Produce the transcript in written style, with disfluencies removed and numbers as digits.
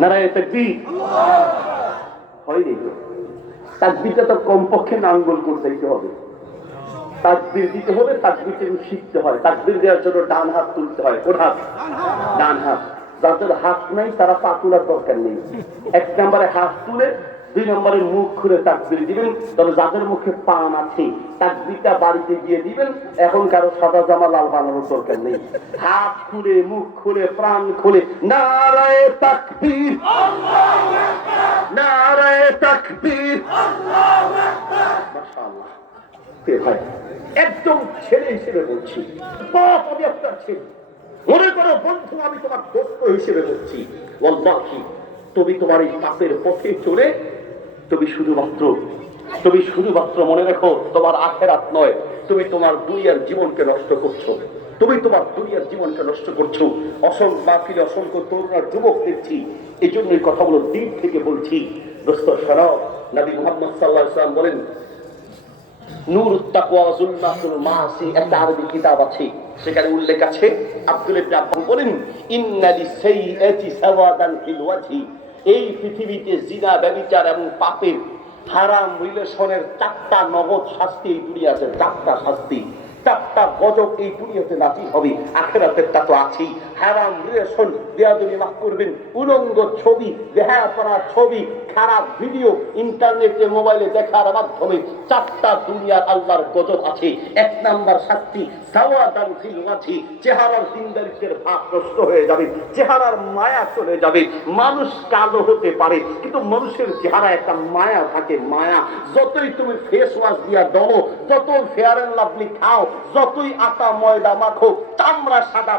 নারায়ে তাকবীর। হয়নি তো তাকবীরটা তো কমপক্ষে নাঙ্গল করতে হবে, তাকবীর দিতে হবে, তাকবীরটা শিখতে হয়। তাকবীর দেওয়ার জন্য ডান হাত তুলতে হয়। কোন হাত? ডান হাত। যাদের হাত নাই তারা পা তোলার দরকার নেই। এক নম্বরে হাত তুলে, দুই নম্বরে মুখ খুলে তাকবীর দিবেন। তবে যাদের মুখে পান আছে তাকবীরটা বাড়িতে গিয়ে দিবেন। এখন কারো সাদা জামা লাল বানানোর দরকার নেই। হাত খুলে, মুখ খুলে, প্রাণ খুলে নারায়ে তাকবীর, নারায়ে তাকবীর, মাশাআল্লাহ। ভাই একদম ছেলে হিসেবে বলছি, আমি আপনার ছেলে, মনে করো বন্ধু আমি তোমার দোস্ত হিসেবে বলছি, ওয়াল্লাহি তুমি তোমার এই পাপের পথে চলে তুমি শুধুমাত্র মনে রাখো তোমার আখিরাত নয়, তুমি তোমার দুনিয়ার জীবনকে নষ্ট করছো। তুমি তোমার দুনিয়ার জীবনকে নষ্ট করছো। অসংখ্য মাহফিলে অসংখ্য তরুণ যুবক দেখছি, এই জন্যই কথাগুলো দিন থেকে বলছি। দোস্ত শোনাও, নবী মুহাম্মদ সাল্লাল্লাহু আলাইহি ওয়াসাল্লাম বলেন নূরুত তাকওয়া ওয়া যুলমাতুল মাআসি, একটা আরবি কিতাব আছে, সেখানে উল্লেখ আছে। আব্দুল ইবনে আব্বাস বলেন ইন্না লিসাইয়্যাতি সাওয়াদান ফিল ওয়াজহি, এই পৃথিবীতে জিনা, ব্যভিচার এবং পাপের হারাম রিলেশনের 4টা নগদ শাস্তি এই দুনিয়াতে, 4টা শাস্তি, 4টা গজব এই দুনিয়াতে নাজিল হবে। আখিরাতের তা তো আছেই। হারাম রিলেশন, বেয়াদবি মাফ করবেন, উলঙ্গ ছবি, বেহায়া করা ছবি, খারাপ ভিডিও ইন্টারনেটে মোবাইলে দেখার মাধ্যমে 4টা দুনিয়ার আল্লাহর গজব আছে। 1 নাম্বার শাস্তি সাওয়াদান ফিল ওয়াজহি, চেহারার সিন্দারিত্বের ভাব নষ্ট হয়ে যাবে, চেহারার মায়া চলে যাবে। মানুষ কালো হতে পারে কিন্তু মানুষের চেহারা একটা মায়া থাকে, মায়া। যতই তুমি ফেস ওয়াশ দিয়া দমো, যত ফেয়ার এন্ড লাভলি খাও, যতই আটা ময়দা মাখো, চামড়া সাদা